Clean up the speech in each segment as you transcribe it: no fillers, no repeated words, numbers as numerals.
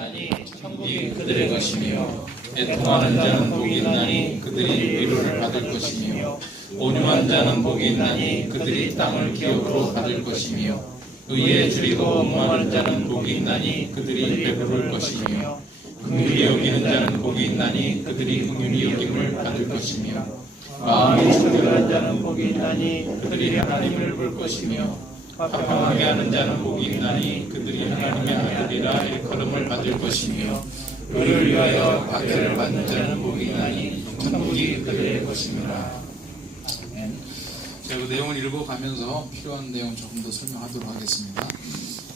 있나니 천국이 그들의 것이며 애통하는 자는 복이 있나니 그들이 위로를 받을 것이며 온유한 자는 복이 있나니 그들이 땅을 기업으로 받을 것이며 의에 줄이고 무하는 자는 복이 있나니 그들이 배부를 것이며 긍휼히 여기는 자는 복이 있나니 그들이 긍휼히 여김을 받을 것이며 마음이 청결한 자는 복이 있나니 그들이 하나님을 볼 것이며 화평하게 하는 자는 복이 있나니 그들이 하나님의 아들이라 일컬음을 받을 것이며 의를 위하여 박해를 받는 자는 복이 있나니 천국이 그들의 것이니라. 제가 그 내용을 읽어가면서 필요한 내용 조금 더 설명하도록 하겠습니다.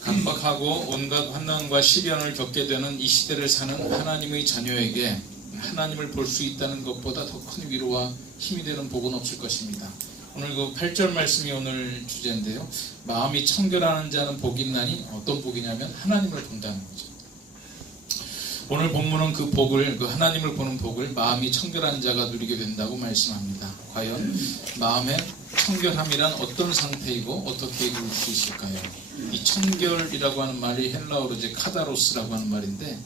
각박하고 온갖 환난과 시련을 겪게 되는 이 시대를 사는 하나님의 자녀에게 하나님을 볼 수 있다는 것보다 더 큰 위로와 힘이 되는 복은 없을 것입니다. 오늘 그 8절 말씀이 오늘 주제인데요. 마음이 청결하는 자는 복이 있나니 어떤 복이냐면 하나님을 본다는 거죠. 오늘 본문은 그 복을, 그 하나님을 보는 복을 마음이 청결한 자가 누리게 된다고 말씀합니다. 과연 마음의 청결함이란 어떤 상태이고 어떻게 이룰 수 있을까요? 이 청결이라고 하는 말이 헬라어로 이제 카다로스라고 하는 말인데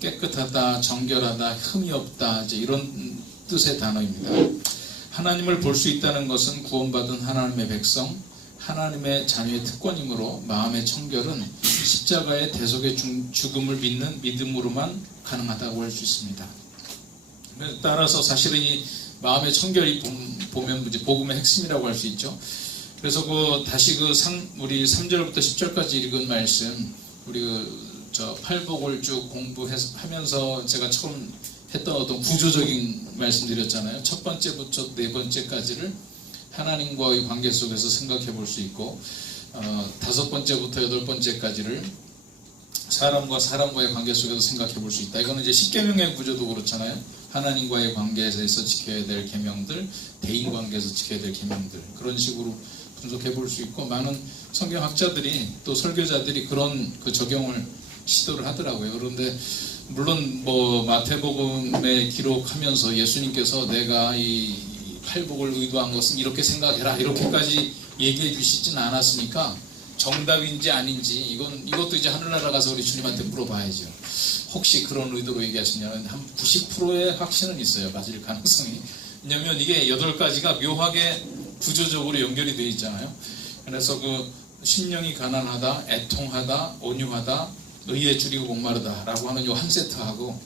깨끗하다, 정결하다, 흠이 없다 이제 이런 뜻의 단어입니다. 하나님을 볼 수 있다는 것은 구원받은 하나님의 백성, 하나님의 자녀의 특권이므로 마음의 청결은 십자가의 대속의 죽음을 믿는 믿음으로만 가능하다고 할 수 있습니다. 따라서 사실은 이 마음의 청결이 보면 이제 복음의 핵심이라고 할 수 있죠. 그래서 다시 우리 3절부터 10절까지 읽은 말씀, 우리 팔복을 쭉 공부하면서 제가 처음 했던 어떤 구조적인 말씀드렸잖아요. 첫 번째부터 네 번째까지를 하나님과의 관계 속에서 생각해 볼 수 있고, 다섯 번째부터 여덟 번째까지를 사람과 사람과의 관계 속에서 생각해 볼 수 있다. 이거는 이제 십계명의 구조도 그렇잖아요. 하나님과의 관계에서 지켜야 될 계명들, 대인 관계에서 지켜야 될 계명들, 그런 식으로 분석해 볼 수 있고, 많은 성경학자들이 또 설교자들이 그런 그 적용을 시도를 하더라고요. 그런데 물론 마태복음에 기록하면서 예수님께서 내가 이 팔복을 의도한 것은 이렇게 생각해라 이렇게까지 얘기해 주시진 않았으니까 정답인지 아닌지 이것도 이제 하늘나라 가서 우리 주님한테 물어봐야죠. 혹시 그런 의도로 얘기하시냐면 한 90%의 확신은 있어요. 맞을 가능성이. 왜냐하면 이게 8가지가 묘하게 구조적으로 연결이 되어 있잖아요. 그래서 심령이 가난하다, 애통하다, 온유하다, 의에 줄이고 목마르다 라고 하는 요 한 세트하고,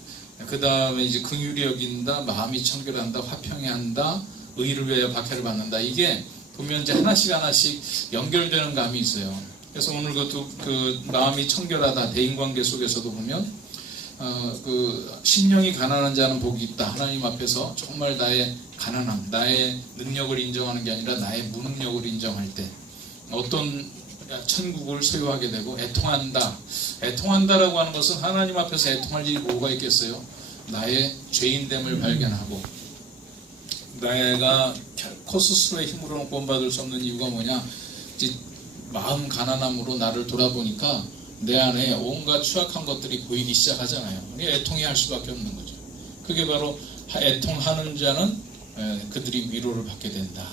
그 다음에 이제 긍휼히 여긴다, 마음이 청결한다, 화평해 한다, 의를 위하여 박해를 받는다. 이게 보면 이제 하나씩 연결되는 감이 있어요. 그래서 오늘 그 마음이 청결하다 대인관계 속에서도 보면 심령이 가난한 자는 복이 있다. 하나님 앞에서 정말 나의 가난함, 나의 능력을 인정하는 게 아니라 나의 무능력을 인정할 때 어떤 천국을 소유하게 되고, 애통한다라고 하는 것은 하나님 앞에서 애통할 일이 뭐가 있겠어요? 나의 죄인됨을 발견하고, 내가 결코 스스로의 힘으로는 구원받을 수 없는 이유가 뭐냐? 이제 마음 가난함으로 나를 돌아보니까 내 안에 온갖 추악한 것들이 보이기 시작하잖아요. 애통해야 할 수밖에 없는 거죠. 그게 바로 애통하는 자는 그들이 위로를 받게 된다.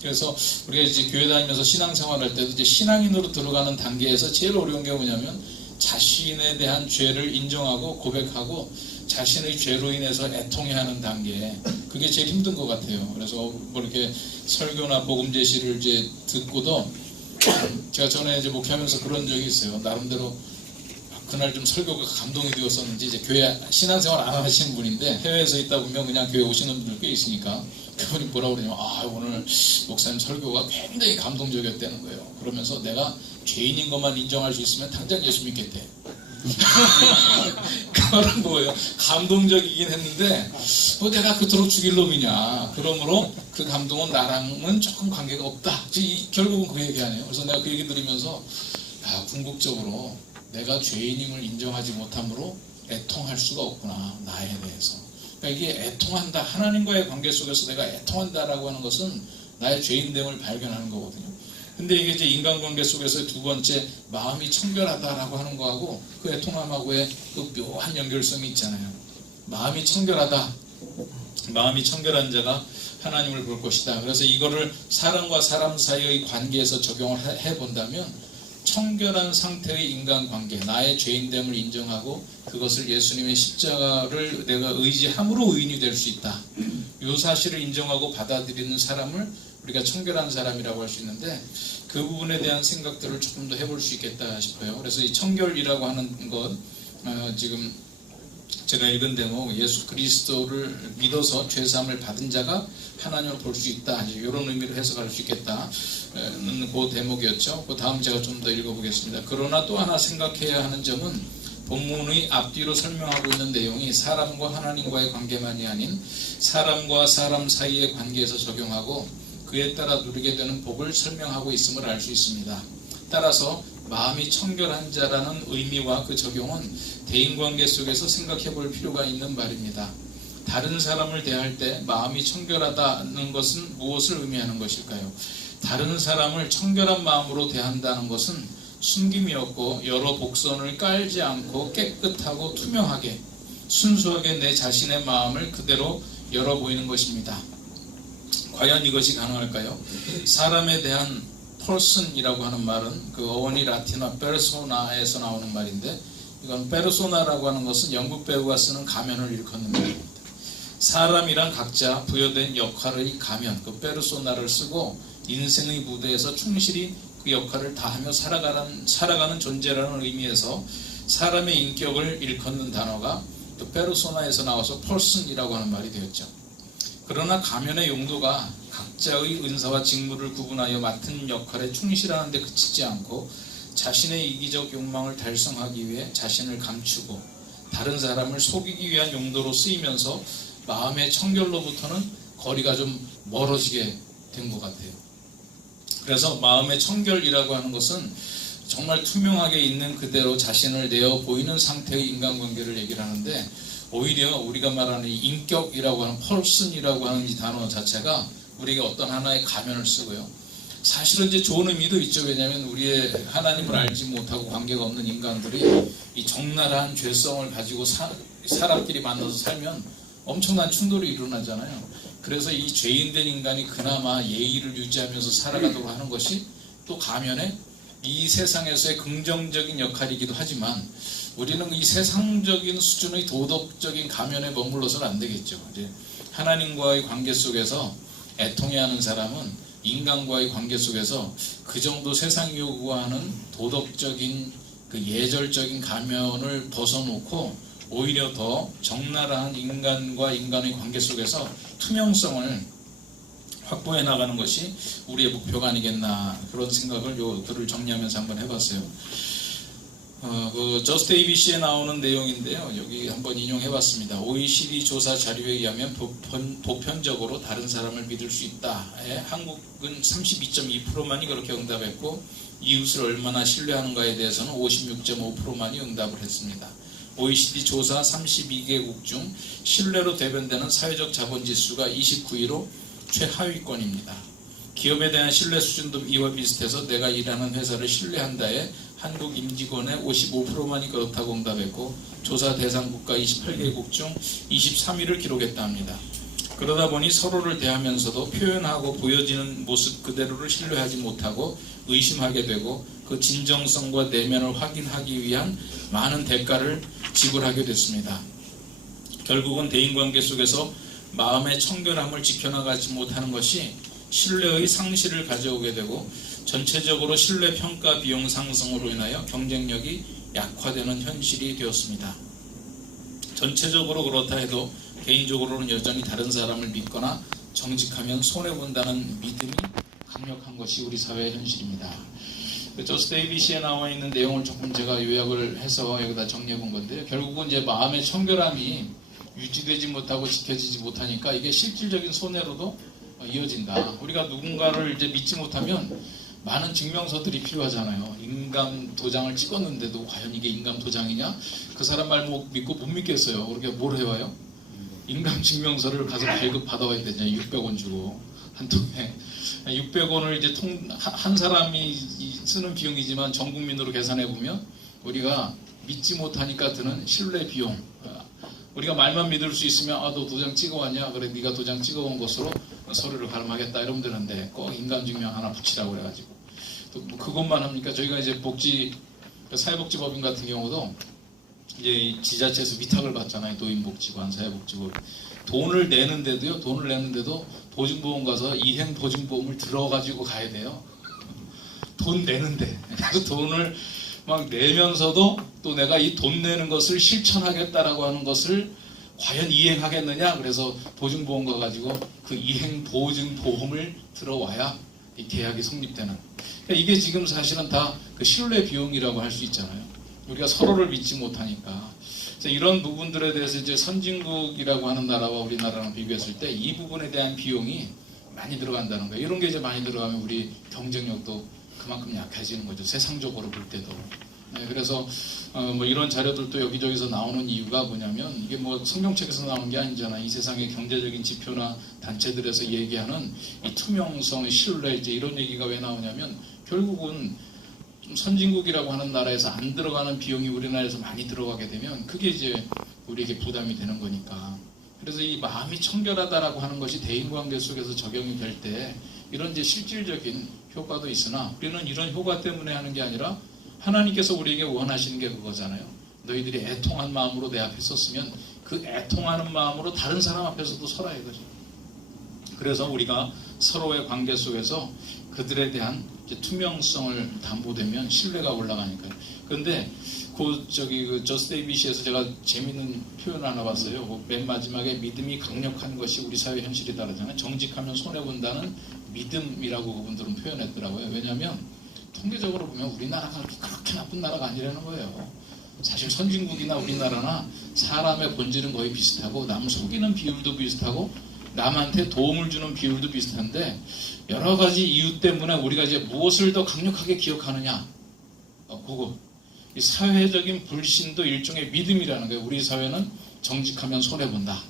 그래서 우리가 이제 교회 다니면서 신앙생활할 때도 이제 신앙인으로 들어가는 단계에서 제일 어려운 게 뭐냐면 자신에 대한 죄를 인정하고 고백하고 자신의 죄로 인해서 애통해하는 단계, 그게 제일 힘든 것 같아요. 그래서 이렇게 설교나 복음 제시를 이제 듣고도 제가 전에 이제 목회하면서 그런 적이 있어요. 나름대로 그날 좀 설교가 감동이 되었었는지, 이제 교회 신앙생활 안 하시는 분인데 해외에서 있다 보면 그냥 교회 오시는 분들 꽤 있으니까 그분이 뭐라고 그러냐면 오늘 목사님 설교가 굉장히 감동적이었다는 거예요. 그러면서 내가 죄인인 것만 인정할 수 있으면 당장 예수 믿겠대. 그 말은 뭐예요? 감동적이긴 했는데 내가 그토록 죽일 놈이냐. 그러므로 그 감동은 나랑은 조금 관계가 없다. 결국은 그 얘기하네요. 그래서 내가 그 얘기 들으면서 궁극적으로 내가 죄인임을 인정하지 못함으로 애통할 수가 없구나, 나에 대해서. 그러니까 이게 애통한다, 하나님과의 관계 속에서 내가 애통한다라고 하는 것은 나의 죄인됨을 발견하는 거거든요. 근데 이게 이제 인간관계 속에서 두 번째, 마음이 청결하다라고 하는 거하고 그 애통함하고의 그 묘한 연결성이 있잖아요. 마음이 청결하다, 마음이 청결한 자가 하나님을 볼 것이다. 그래서 이거를 사람과 사람 사이의 관계에서 적용을 해본다면 청결한 상태의 인간관계, 나의 죄인됨을 인정하고 그것을 예수님의 십자가를 내가 의지함으로 의인이 될 수 있다. 이 사실을 인정하고 받아들이는 사람을 우리가 청결한 사람이라고 할 수 있는데, 그 부분에 대한 생각들을 조금 더 해볼 수 있겠다 싶어요. 그래서 이 청결이라고 하는 것, 지금 제가 읽은 대목, 예수 그리스도를 믿어서 죄사함을 받은 자가 하나님을 볼 수 있다, 이런 의미로 해석할 수 있겠다는 그 대목이었죠. 그 다음 제가 좀 더 읽어보겠습니다. 그러나 또 하나 생각해야 하는 점은 본문의 앞뒤로 설명하고 있는 내용이 사람과 하나님과의 관계만이 아닌 사람과 사람 사이의 관계에서 적용하고 그에 따라 누리게 되는 복을 설명하고 있음을 알 수 있습니다. 따라서 마음이 청결한 자라는 의미와 그 적용은 대인관계 속에서 생각해 볼 필요가 있는 말입니다. 다른 사람을 대할 때 마음이 청결하다는 것은 무엇을 의미하는 것일까요? 다른 사람을 청결한 마음으로 대한다는 것은 숨김이 없고 여러 복선을 깔지 않고 깨끗하고 투명하게 순수하게 내 자신의 마음을 그대로 열어 보이는 것입니다. 과연 이것이 가능할까요? 사람에 대한 person이라고 하는 말은 그 어원이 라틴어 페르소나에서 나오는 말인데, 이건 페르소나라고 하는 것은 영국 배우가 쓰는 가면을 일컫는 말입니다. 사람이란 각자 부여된 역할의 가면, 그 페르소나를 쓰고 인생의 무대에서 충실히 그 역할을 다하며 살아가는 존재라는 의미에서 사람의 인격을 일컫는 단어가 그 페르소나에서 나와서 person이라고 하는 말이 되었죠. 그러나 가면의 용도가 각자의 은사와 직무를 구분하여 맡은 역할에 충실하는 데 그치지 않고 자신의 이기적 욕망을 달성하기 위해 자신을 감추고 다른 사람을 속이기 위한 용도로 쓰이면서 마음의 청결로부터는 거리가 좀 멀어지게 된 것 같아요. 그래서 마음의 청결이라고 하는 것은 정말 투명하게 있는 그대로 자신을 내어 보이는 상태의 인간관계를 얘기를 하는데, 오히려 우리가 말하는 이 인격이라고 하는 person이라고 하는 이 단어 자체가 우리에게 어떤 하나의 가면을 쓰고요. 사실은 이제 좋은 의미도 있죠. 왜냐하면 우리의 하나님을 알지 못하고 관계가 없는 인간들이 이 적나라한 죄성을 가지고 사람끼리 만나서 살면 엄청난 충돌이 일어나잖아요. 그래서 이 죄인된 인간이 그나마 예의를 유지하면서 살아가도록 하는 것이 또 가면에 이 세상에서의 긍정적인 역할이기도 하지만, 우리는 이 세상적인 수준의 도덕적인 가면에 머물러서는 안 되겠죠. 이제 하나님과의 관계 속에서 애통해야 하는 사람은 인간과의 관계 속에서 그 정도 세상이 요구하는 도덕적인 그 예절적인 가면을 벗어놓고 오히려 더 적나라한 인간과 인간의 관계 속에서 투명성을 확보해 나가는 것이 우리의 목표가 아니겠나, 그런 생각을 요 글을 정리하면서 한번 해봤어요. 그 저스트 ABC에 나오는 내용인데요. 여기 한번 인용해봤습니다. OECD 조사 자료에 의하면 보편적으로 다른 사람을 믿을 수 있다. 한국은 32.2%만이 그렇게 응답했고, 이웃을 얼마나 신뢰하는가에 대해서는 56.5%만이 응답을 했습니다. OECD 조사 32개국 중 신뢰로 대변되는 사회적 자본지수가 29위로 최하위권입니다. 기업에 대한 신뢰 수준도 이와 비슷해서 내가 일하는 회사를 신뢰한다에 한국 임직원의 55%만이 그렇다고 응답했고, 조사 대상 국가 28개국 중 23위를 기록했다 합니다. 그러다 보니 서로를 대하면서도 표현하고 보여지는 모습 그대로를 신뢰하지 못하고 의심하게 되고, 그 진정성과 내면을 확인하기 위한 많은 대가를 지불하게 됐습니다. 결국은 대인관계 속에서 마음의 청결함을 지켜나가지 못하는 것이 신뢰의 상실을 가져오게 되고, 전체적으로 신뢰 평가 비용 상승으로 인하여 경쟁력이 약화되는 현실이 되었습니다. 전체적으로 그렇다 해도 개인적으로는 여전히 다른 사람을 믿거나 정직하면 손해본다는 믿음이 강력한 것이 우리 사회의 현실입니다. 저스트 ABC에 나와 있는 내용을 조금 제가 요약을 해서 여기다 정리해 본 건데요. 결국은 이제 마음의 청결함이 유지되지 못하고 지켜지지 못하니까 이게 실질적인 손해로도 이어진다. 우리가 누군가를 이제 믿지 못하면 많은 증명서들이 필요하잖아요. 인감 도장을 찍었는데도 과연 이게 인감 도장이냐? 그 사람 말 믿고 못 믿겠어요. 그렇게 뭘 해와요? 인감 증명서를 가서 발급 받아와야 되잖아요. 600원 주고 한 통에 600원을 이제 한 사람이 쓰는 비용이지만 전 국민으로 계산해 보면 우리가 믿지 못하니까 드는 신뢰 비용. 우리가 말만 믿을 수 있으면 너 도장 찍어왔냐? 그래 네가 도장 찍어온 것으로 서류를 발음하겠다 이러면 되는데 꼭 인감증명 하나 붙이라고 그래가지고 또 뭐 그것만 합니까? 저희가 이제 사회복지법인 같은 경우도 이제 이 지자체에서 위탁을 받잖아요. 노인복지관, 사회복지법. 돈을 내는데도 보증보험 가서 이행보증보험을 들어가지고 가야 돼요. 돈 내는데. 그래서 돈을 막 내면서도 또 내가 이 돈 내는 것을 실천하겠다라고 하는 것을 과연 이행하겠느냐? 그래서 보증보험 가가지고 그 이행보증보험을 들어와야 이 계약이 성립되는. 그러니까 이게 지금 사실은 다 그 신뢰 비용이라고 할 수 있잖아요. 우리가 서로를 믿지 못하니까. 그래서 이런 부분들에 대해서 이제 선진국이라고 하는 나라와 우리나라랑 비교했을 때 이 부분에 대한 비용이 많이 들어간다는 거예요. 이런 게 이제 많이 들어가면 우리 경쟁력도 그만큼 약해지는 거죠. 세상적으로 볼 때도. 네, 그래서 뭐 이런 자료들도 여기저기서 나오는 이유가 뭐냐면 이게 뭐 성경책에서 나오는 게 아니잖아요. 이 세상의 경제적인 지표나 단체들에서 얘기하는 이 투명성, 신뢰 이제 이런 얘기가 왜 나오냐면 결국은 좀 선진국이라고 하는 나라에서 안 들어가는 비용이 우리나라에서 많이 들어가게 되면 그게 이제 우리에게 부담이 되는 거니까. 그래서 이 마음이 청결하다라고 하는 것이 대인관계 속에서 적용이 될 때 이런 이제 실질적인 효과도 있으나 우리는 이런 효과 때문에 하는 게 아니라 하나님께서 우리에게 원하시는 게 그거잖아요. 너희들이 애통한 마음으로 내 앞에 섰으면 그 애통하는 마음으로 다른 사람 앞에서도 서라 이거죠. 그래서 우리가 서로의 관계 속에서 그들에 대한 이제 투명성을 담보되면 신뢰가 올라가니까요. 그런데 그 저스 데이비시에서 제가 재밌는 표현을 하나 봤어요. 맨 마지막에 믿음이 강력한 것이 우리 사회 현실이다 그러잖아요. 정직하면 손해본다는 믿음이라고 그분들은 표현했더라고요. 왜냐하면 통계적으로 보면 우리나라가 그렇게 나쁜 나라가 아니라는 거예요. 사실 선진국이나 우리나라나 사람의 본질은 거의 비슷하고 남 속이는 비율도 비슷하고 남한테 도움을 주는 비율도 비슷한데 여러 가지 이유 때문에 우리가 이제 무엇을 더 강력하게 기억하느냐 그거 이 사회적인 불신도 일종의 믿음이라는 거예요. 우리 사회는 정직하면 손해본다.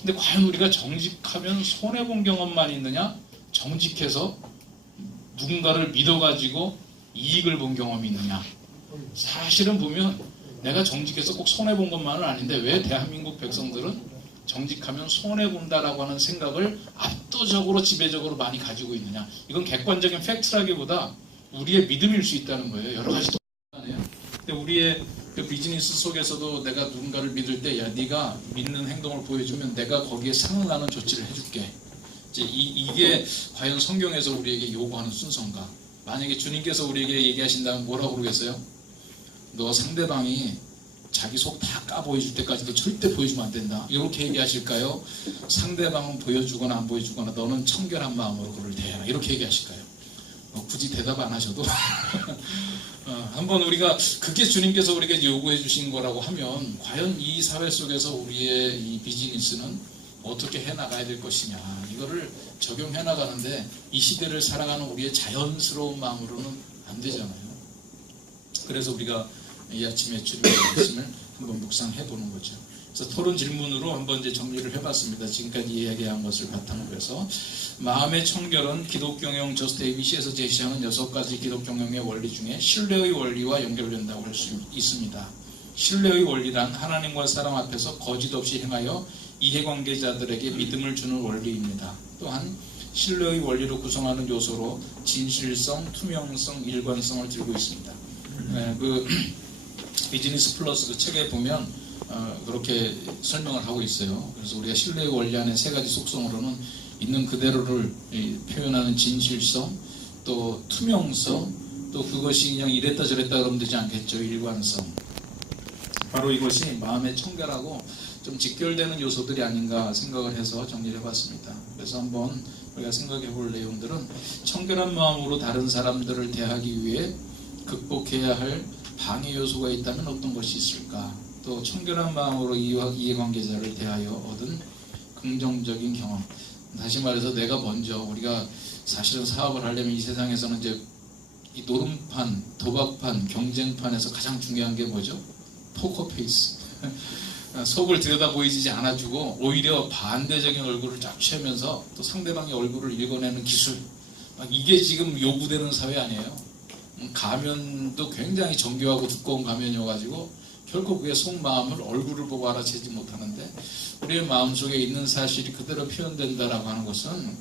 근데 과연 우리가 정직하면 손해본 경험만 있느냐? 정직해서 누군가를 믿어가지고 이익을 본 경험이 있느냐? 사실은 보면 내가 정직해서 꼭 손해본 것만은 아닌데 왜 대한민국 백성들은 정직하면 손해본다라고 하는 생각을 압도적으로 지배적으로 많이 가지고 있느냐? 이건 객관적인 팩트라기보다 우리의 믿음일 수 있다는 거예요. 여러 가지 근데 우리의 그 비즈니스 속에서도 내가 누군가를 믿을 때 야 네가 믿는 행동을 보여주면 내가 거기에 상응하는 조치를 해줄게. 이제 이게 과연 성경에서 우리에게 요구하는 순서인가? 만약에 주님께서 우리에게 얘기하신다면 뭐라고 그러겠어요? 너 상대방이 자기 속 다 까보여줄 때까지도 절대 보여주면 안 된다. 이렇게 얘기하실까요? 상대방은 보여주거나 안 보여주거나 너는 청결한 마음으로 그를 대해라. 이렇게 얘기하실까요? 굳이 대답 안 하셔도 한번 우리가 그게 주님께서 우리에게 요구해 주신 거라고 하면 과연 이 사회 속에서 우리의 이 비즈니스는 어떻게 해나가야 될 것이냐 이거를 적용해 나가는데 이 시대를 살아가는 우리의 자연스러운 마음으로는 안 되잖아요. 그래서 우리가 이 아침에 주님의 말씀을 한번 묵상해 보는 거죠. 그래서 토론 질문으로 한번 이제 정리를 해봤습니다. 지금까지 이야기한 것을 바탕으로 해서 마음의 청결은 기독경영 저스 데이비시에서 제시하는 6가지 기독경영의 원리 중에 신뢰의 원리와 연결된다고 할 수 있습니다. 신뢰의 원리란 하나님과 사람 앞에서 거짓 없이 행하여 이해관계자들에게 믿음을 주는 원리입니다. 또한 신뢰의 원리로 구성하는 요소로 진실성, 투명성, 일관성을 들고 있습니다. 그 비즈니스 플러스 그 책에 보면 그렇게 설명을 하고 있어요. 그래서 우리가 신뢰의 원리 안에 3가지 속성으로는 있는 그대로를 표현하는 진실성, 또 투명성, 또 그것이 그냥 이랬다 저랬다 그러면 되지 않겠죠. 일관성. 바로 이것이 마음에 청결하고 좀 직결되는 요소들이 아닌가 생각을 해서 정리를 해봤습니다. 그래서 한번 우리가 생각해 볼 내용들은 청결한 마음으로 다른 사람들을 대하기 위해 극복해야 할 방해 요소가 있다면 어떤 것이 있을까? 또 청결한 마음으로 이해관계자를 대하여 얻은 긍정적인 경험. 다시 말해서 내가 먼저 우리가 사실은 사업을 하려면 이 세상에서는 이제 이 노름판, 도박판, 경쟁판에서 가장 중요한 게 뭐죠? 포커페이스. 속을 들여다 보이지 않아주고 오히려 반대적인 얼굴을 쫙 취하면서 또 상대방의 얼굴을 읽어내는 기술. 이게 지금 요구되는 사회 아니에요? 가면도 굉장히 정교하고 두꺼운 가면이어가지고 결코 그의 속마음을 얼굴을 보고 알아채지 못하는데 우리의 마음속에 있는 사실이 그대로 표현된다라고 하는 것은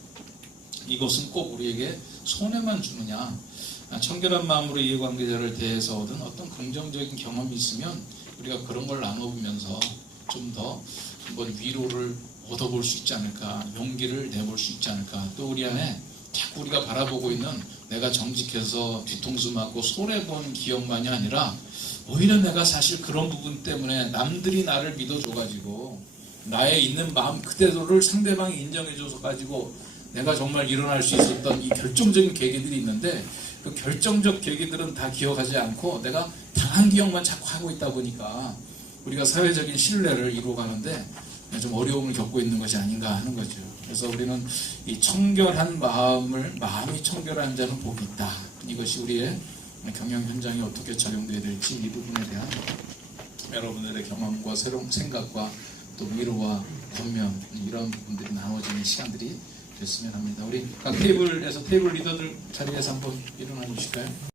이것은 꼭 우리에게 손해만 주느냐 청결한 마음으로 이해관계자를 대해서 얻은 어떤 긍정적인 경험이 있으면 우리가 그런 걸 나눠보면서 좀 더 한번 위로를 얻어볼 수 있지 않을까, 용기를 내볼 수 있지 않을까. 또 우리 안에 자꾸 우리가 바라보고 있는 내가 정직해서 뒤통수 맞고 손해본 기억만이 아니라 오히려 내가 사실 그런 부분 때문에 남들이 나를 믿어줘가지고 나의 있는 마음 그대로를 상대방이 인정해줘서 가지고 내가 정말 일어날 수 있었던 이 결정적인 계기들이 있는데 그 결정적 계기들은 다 기억하지 않고 내가 당한 기억만 자꾸 하고 있다 보니까 우리가 사회적인 신뢰를 이루어가는데 좀 어려움을 겪고 있는 것이 아닌가 하는 거죠. 그래서 우리는 이 청결한 마음이 청결한 자는 복이 있다. 이것이 우리의 경영 현장에 어떻게 적용되어야 될지 이 부분에 대한 여러분들의 경험과 새로운 생각과 또 위로와 권면 이런 부분들이 나눠지는 시간들이 됐으면 합니다. 우리 각 테이블 리더들 자리에서 한번 일어나 주실까요?